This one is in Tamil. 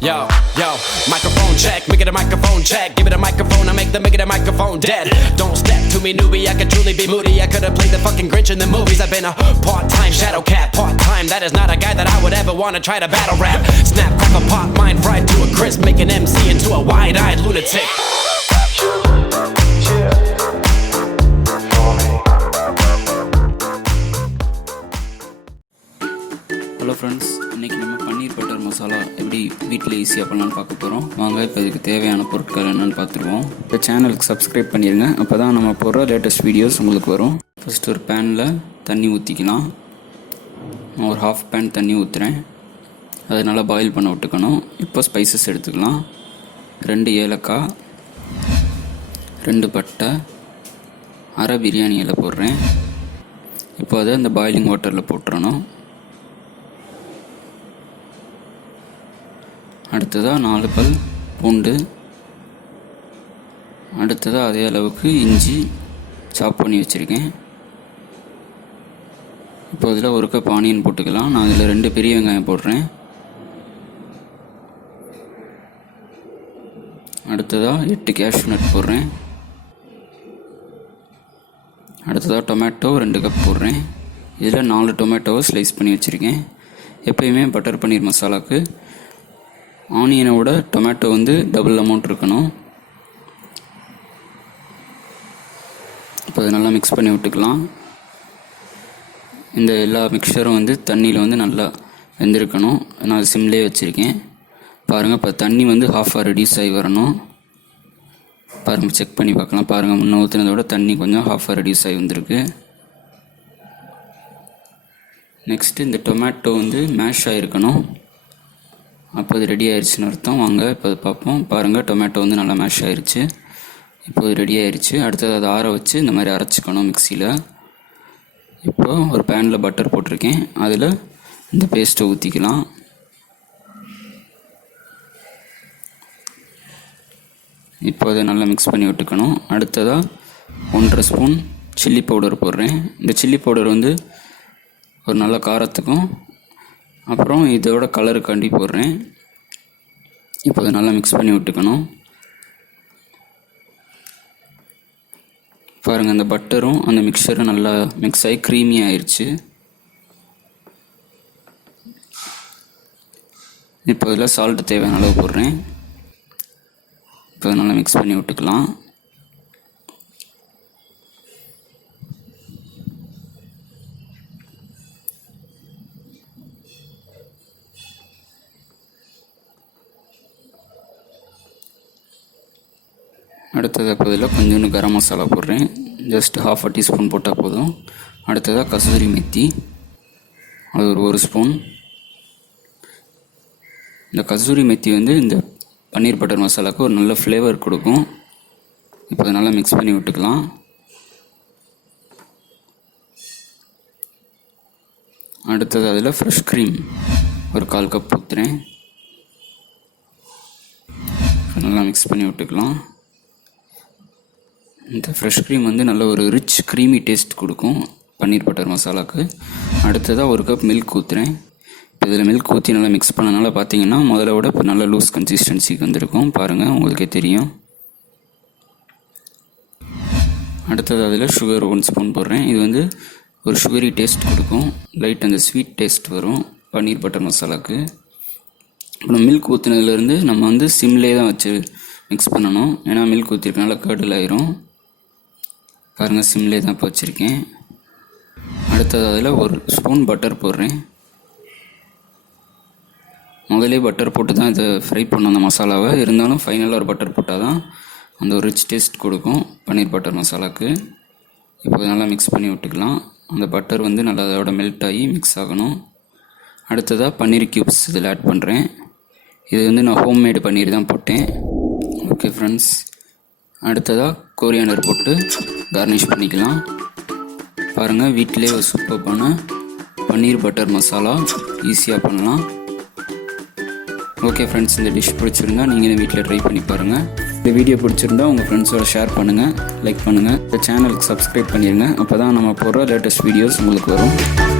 Yo, yo, microphone check, make it a microphone check. Give it a microphone, I make it a microphone dead. Don't step to me, newbie, I could truly be moody. I could've played the fucking Grinch in the movies. I've been a part-time shadow cat, part-time. That is not a guy that I would ever wanna try to battle rap. Snap, crack a pot, mind fried to a crisp. Make an MC into a wide-eyed lunatic. Hello friends, இன்றைக்கி நம்ம பன்னீர் பட்டர் மசாலா எப்படி வீட்டில் ஈஸியாக பண்ணலான்னு பார்க்க போகிறோம். வாங்க இப்போ இதுக்கு தேவையான பொருட்கள் என்னென்னு பார்த்துருவோம். இந்த சேனலுக்கு சப்ஸ்கிரைப் பண்ணிடுங்க, அப்போ தான் நம்ம போடுற லேட்டஸ்ட் வீடியோஸ் உங்களுக்கு வரும். ஃபஸ்ட்டு ஒரு பேனில் தண்ணி ஊற்றிக்கலாம். நான் ஒரு ஹாஃப் பேன் தண்ணி ஊற்றுறேன். அதை நல்லா பாயில் பண்ண விட்டுக்கணும். இப்போ ஸ்பைசஸ் எடுத்துக்கலாம். 2 ஏலக்காய், 2 பட்டை, அரை பிரியாணி இலை போடுறேன். இப்போ அதை அந்த பாயிலிங் வாட்டரில் போட்டுறணும். அடுத்ததாக 4 பல் பூண்டு, அடுத்ததாக அதே அளவுக்கு இஞ்சி சாப் பண்ணி வச்சுருக்கேன். இப்போ இதில் 1 கப் ஆனியன் போட்டுக்கலாம். நான் இதில் 2 பெரிய வெங்காயம் போடுறேன். அடுத்ததாக 8 கேஷ்யூ நட் போடுறேன். அடுத்ததாக டொமேட்டோ 2 கப் போடுறேன். இதில் 4 டொமேட்டோவை ஸ்லைஸ் பண்ணி வச்சுருக்கேன். எப்பயுமே பட்டர் பன்னீர் மசாலாவுக்கு ஆனியனை விட டொமேட்டோ வந்து டபுள் அமௌண்ட் இருக்கணும். இப்போ அதை நல்லா மிக்ஸ் பண்ணி விட்டுக்கலாம். இந்த எல்லா மிக்சரும் வந்து தண்ணியில் வந்து நல்லா வெந்திருக்கணும். நான் சிம்லேயே வச்சுருக்கேன். பாருங்கள், இப்போ தண்ணி வந்து ஹாஃபாக ரெடியூஸ் ஆகி வரணும். பாருங்கள், செக் பண்ணி பார்க்கலாம். பாருங்கள், முன்ன ஊற்றினதோட தண்ணி கொஞ்சம் ஹாஃபாக ரெடியூஸ் ஆகி வந்திருக்கு. நெக்ஸ்ட்டு இந்த டொமேட்டோ வந்து மேஷ் ஆகிருக்கணும். அப்போ இது ரெடி ஆயிடுச்சுன்னு அர்த்தம். வாங்க இப்போ அது பார்ப்போம். பாருங்கள், டொமேட்டோ வந்து நல்லா மேஷ் ஆயிடுச்சு. இப்போ இது ரெடி ஆயிடுச்சு. அடுத்தது அதை ஆற வச்சு இந்த மாதிரி அரைச்சிக்கணும் மிக்சியில். இப்போ ஒரு பேனில் பட்டர் போட்டிருக்கேன். அதில் இந்த பேஸ்ட்டை ஊற்றிக்கலாம். இப்போ அதை நல்லா மிக்ஸ் பண்ணி விட்டுக்கணும். அடுத்ததாக 1.5 ஸ்பூன் சில்லி பவுடர் போடுறேன். இந்த சில்லி பவுடர் வந்து ஒரு நல்ல காரத்துக்கும் அப்புறம் இதோட கலருக்காண்டி போடுறேன். இப்போ அதை நல்லா மிக்ஸ் பண்ணி விட்டுக்கணும். பாருங்கள், அந்த பட்டரும் அந்த மிக்சரும் நல்லா மிக்ஸ் ஆகி க்ரீமி ஆயிடுச்சு. இப்போ இதில் சால்ட்டு தேவையான அளவு போடுறேன். இப்போ நல்லா மிக்ஸ் பண்ணி விட்டுக்கலாம். அடுத்ததாக இப்போ இதில் கொஞ்சோண்டு கரம் மசாலா போடுறேன். ஜஸ்ட் 1/2 டீஸ்பூன் போட்டால் போதும். அடுத்ததாக கசூரி மெத்தி, அது ஒரு 1 ஸ்பூன். இந்த கசூரி மெத்தி வந்து இந்த பன்னீர் பட்டர் மசாலாவுக்கு ஒரு நல்ல ஃப்ளேவர் கொடுக்கும். இப்போ அதை நல்லா மிக்ஸ் பண்ணி விட்டுக்கலாம். அடுத்தது அதில் ஃப்ரெஷ் க்ரீம் ஒரு 1/4 கப் ஊற்றுறேன். நல்லா மிக்ஸ் பண்ணி விட்டுக்கலாம். இந்த ஃப்ரெஷ் க்ரீம் வந்து நல்ல ஒரு ரிச் க்ரீமி டேஸ்ட் கொடுக்கும் பன்னீர் பட்டர் மசாலாவுக்கு. அடுத்ததாக 1 கப் மில்க் ஊற்றுறேன். இப்போ இதில் மில்க் ஊற்றி நல்லா மிக்ஸ் பண்ணனால பார்த்தீங்கன்னா முதல்ல விட இப்போ நல்லா லூஸ் கன்சிஸ்டன்சிக்கு வந்திருக்கும். பாருங்கள், உங்களுக்கே தெரியும். அடுத்தது அதில் சுகர் 1 ஸ்பூன் போடுறேன். இது வந்து ஒரு சுகரி டேஸ்ட் கொடுக்கும். லைட் அந்த ஸ்வீட் டேஸ்ட் வரும் பன்னீர் பட்டர் மசாலாவுக்கு. அப்புறம் மில்க் ஊற்றினதுலேருந்து நம்ம வந்து சிம்லே தான் வச்சு மிக்ஸ் பண்ணணும். ஏன்னா மில்க் ஊற்றிருக்கனால கர்டில் ஆயிரும். பாருங்கள், சிம்லே தான் இப்போ வச்சுருக்கேன். அடுத்தது அதில் 1 ஸ்பூன் பட்டர் போடுறேன். முதலே பட்டர் போட்டு தான் இதை ஃப்ரை பண்ணோம் அந்த மசாலாவை. இருந்தாலும் ஃபைனலாக ஒரு பட்டர் போட்டால் தான் அந்த ஒரு ரிச் டேஸ்ட் கொடுக்கும் பன்னீர் பட்டர் மசாலாவுக்கு. இப்போ நல்லா மிக்ஸ் பண்ணி விட்டுக்கலாம். அந்த பட்டர் வந்து நல்லா அதோட மெல்ட் ஆகி மிக்ஸ் ஆகணும். அடுத்ததாக பன்னீர் க்யூப்ஸ் இதில் ஆட் பண்ணுறேன். இது வந்து நான் ஹோம்மேடு பன்னீர் தான் போட்டேன். ஓகே ஃப்ரெண்ட்ஸ், அடுத்ததாக கோரியாண்டர் போட்டு கார்னிஷ் பண்ணிக்கலாம். பாருங்கள், வீட்டிலே ஒரு சூப்பரான பன்னீர் பட்டர் மசாலா ஈஸியாக பண்ணலாம். ஓகே ஃப்ரெண்ட்ஸ், இந்த டிஷ் பிடிச்சிருந்தா நீங்களும் வீட்டில் ட்ரை பண்ணி பாருங்கள். இந்த வீடியோ பிடிச்சிருந்தா உங்கள் ஃப்ரெண்ட்ஸோட ஷேர் பண்ணுங்கள், லைக் பண்ணுங்கள். இந்த சேனலுக்கு சப்ஸ்கிரைப் பண்ணிடுங்க. அப்போ தான் நம்ம போடுற லேட்டஸ்ட் வீடியோஸ் உங்களுக்கு வரும்.